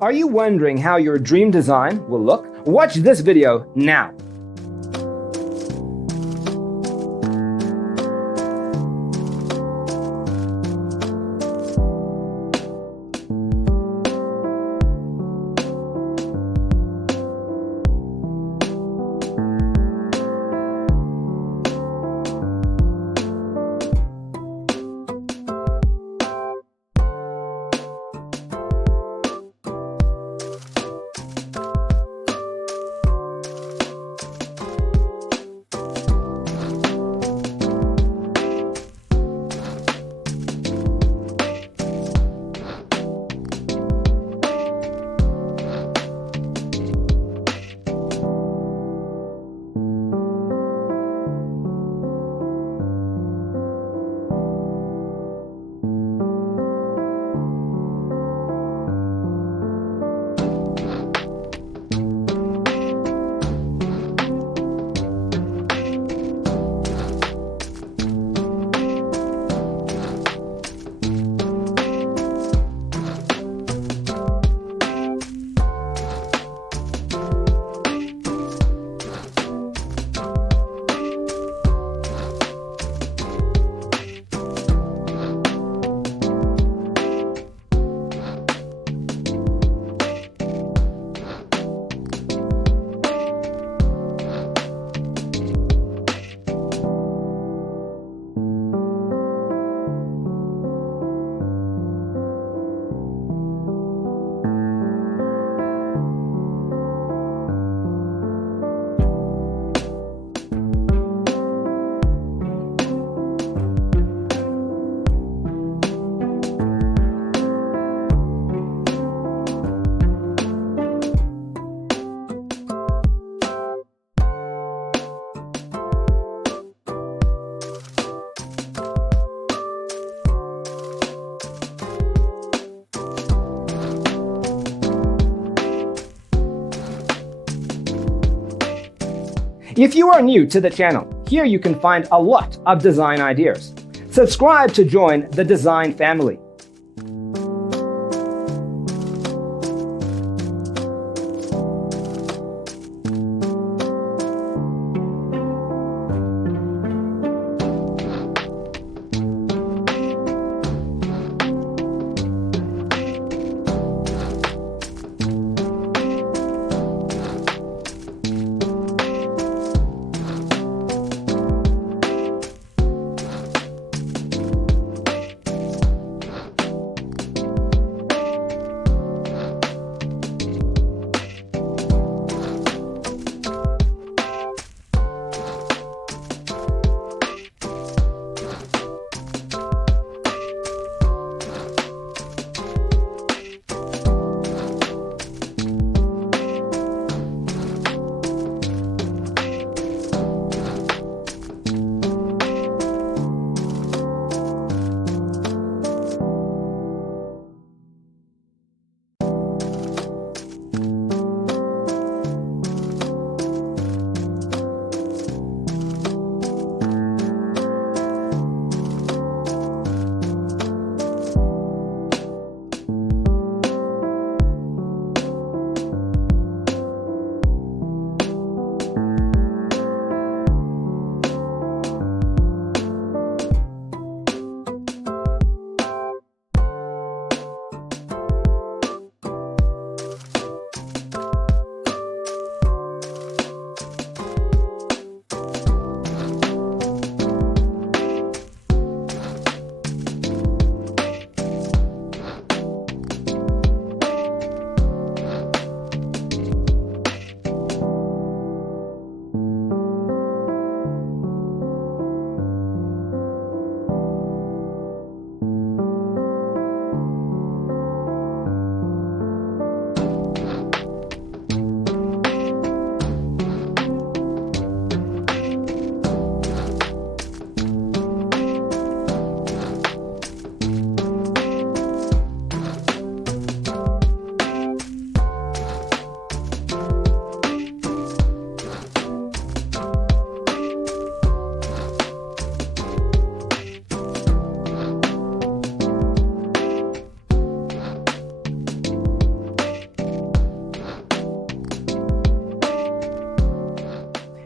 Are you wondering how your dream design will look? Watch this video now. If you are new to the channel, here you can find a lot of design ideas. Subscribe to join the design family.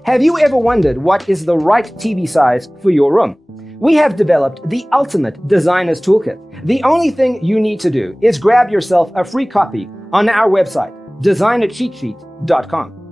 Have you ever wondered what is the right TV size for your room? We have developed the ultimate designer's toolkit. The only thing you need to do is grab yourself a free copy on our website, designercheatsheet.com.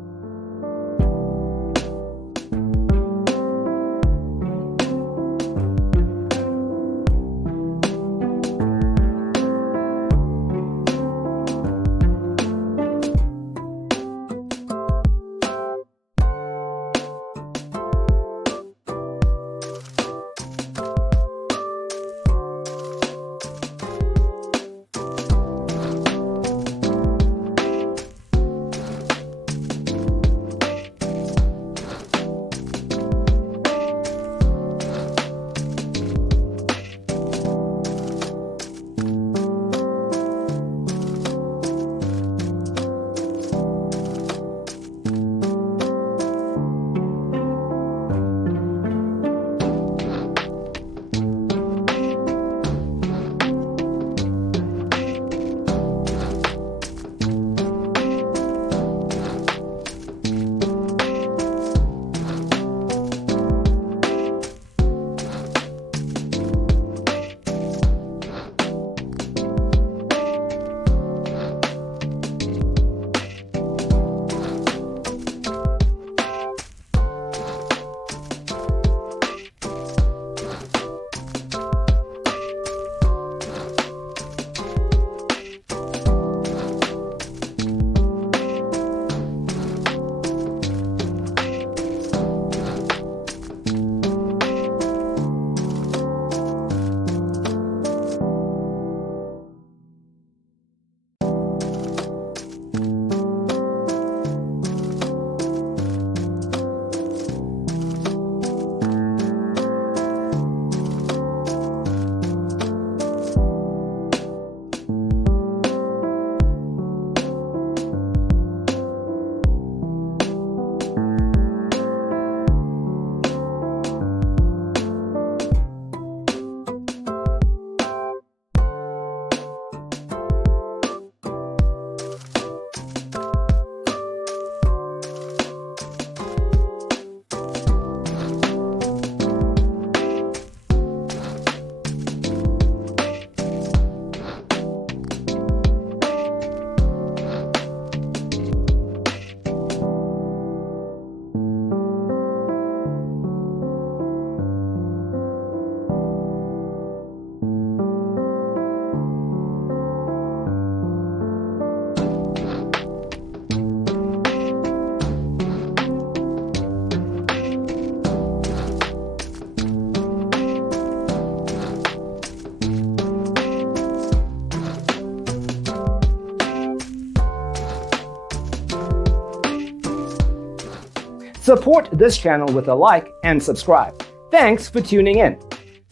Support this channel with a like and subscribe. Thanks for tuning in.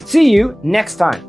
See you next time.